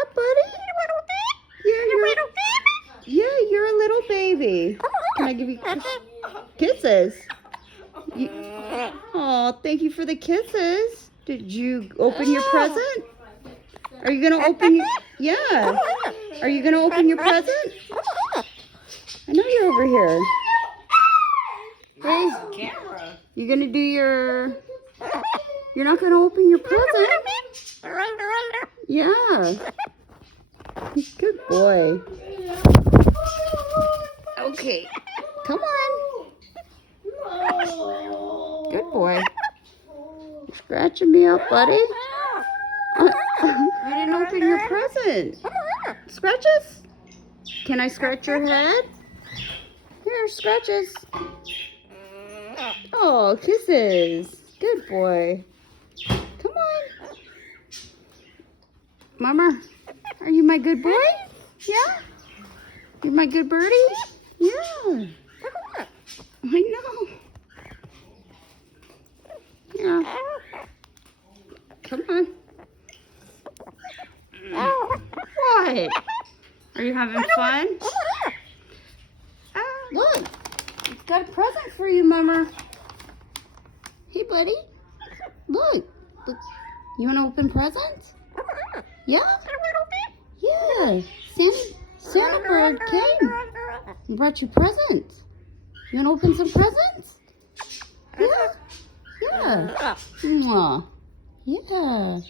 up, buddy? You're a little baby. Can I give you kisses? Oh, thank you for the kisses. Did you open your present? Are you gonna open yeah. Are you gonna open your present? I know you're over here. Hey, you gonna do your... You're not gonna open your present? Yeah. Good boy. Okay. Come on. Good boy. Scratching me up, buddy. You didn't open your present. Scratches? Can I scratch your head? Here, scratches. Oh, kisses. Good boy. Come on. Mama, are you my good boy? Yeah? You're my good birdie? Yeah. I know. Yeah. Come on. What? Are you having fun? Look, it's got a present for you, Mama. Hey, buddy. Look. You want to open presents? Yeah? Yeah. Santa Bird came and brought you presents. You want to open some presents? Yeah. Yeah. Mwah. Yeah.